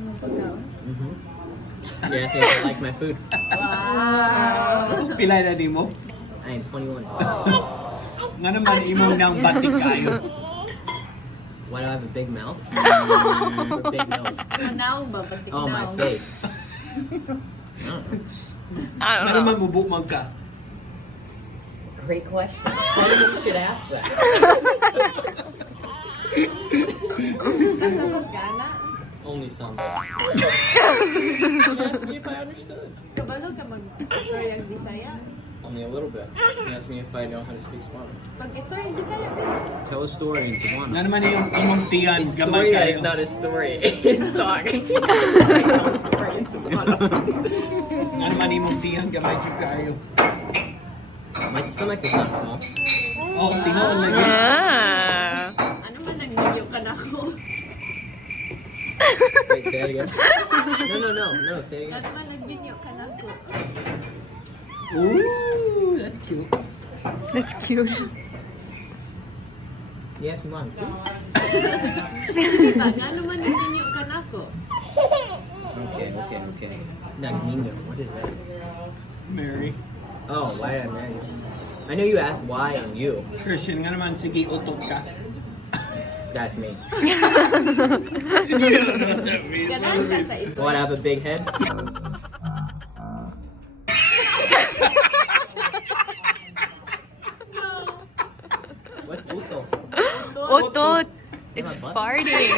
imong pagkaon? Yeah, I think I like my food. Wow! Pilay na di mo? I am 21. Nga naman imong nang batik kayo. Why do I have a big mouth? Or big nose? Manaw ba? Batik Oh, my naw. face. I don't know. Nga I don't know. naman mubukmag ka. Great question. You should ask that. Kasabot ka na? Only some. You asked me if I understood. Kabalo ka mag-istoryang Bisaya? Only a little bit. You asked me if I know how to speak Spanish. Pag-istoryang Bisaya? Tell a story in Cebu. Nga naman yung imong tiyan, His gamay story kayo. is not a story. It's talking. Tell a story in Cebu. Nga naman imong tiyan, gamay jud kayo. My stomach is not small. Oh, tinoon lagi. Ah. Ano man ang video ka na ko? Wait, say it again. No, say it again. Ano man ang video ka na ko? Ooh, that's cute. That's cute. Yes, mom. Diba? Ano man ang video ka na ko? Okay. Nagninyo. What is that? Mary. Oh, why did I marry you? I know you asked why and you. Christian, nga naman, sige, utok ka. That's me. Ganahan ka sa ito. What, I have a big head? What's uso? Otot. It's farting.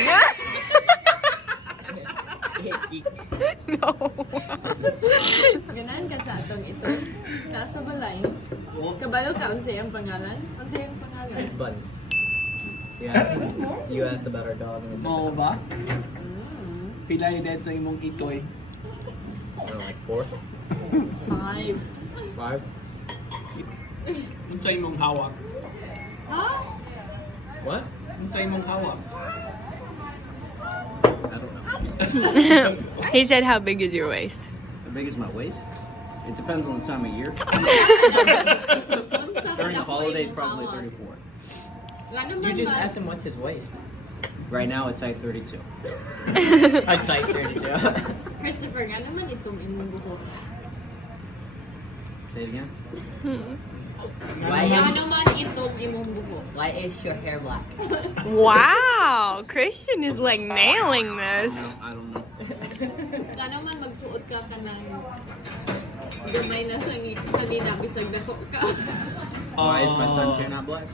No. Ganahan ka sa atong ito. Nasa balay. Kabalo ka, unsay ang pangalan? Unsay ang pangalan? Buns. You asked about our dog. And we said Mao that. ba? Mm. Pilay din sa imong itoy. I don't know, like 4? 5. 5? Unsa imong hawak? Ha? What? Unsa imong hawak? I don't know. He said, how big is your waist? How big is my waist? It depends on the time of year. During the holidays, probably 34. You just asked him what's his waist. Right now, it's at 32. I'd say 32. Christopher, nga naman itong imong buhok. Say it again. Why Nga is, naman itong imong buhok. why is your hair black? Wow. Christian is like nailing this. I don't know. Nga naman magsuot ka ng gamay na salina bisag dako ka. Why is my son's hair not black?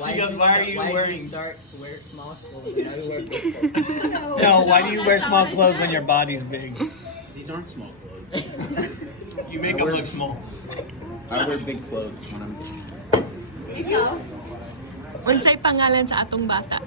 Why are you wearing? Start to wear small clothes? Why do you wear big clothes? No, why do you wear small clothes when your body's big? These aren't small clothes. You make them look small. I wear big clothes when I'm big. Ikaw? Unsay pangalan sa atong bata?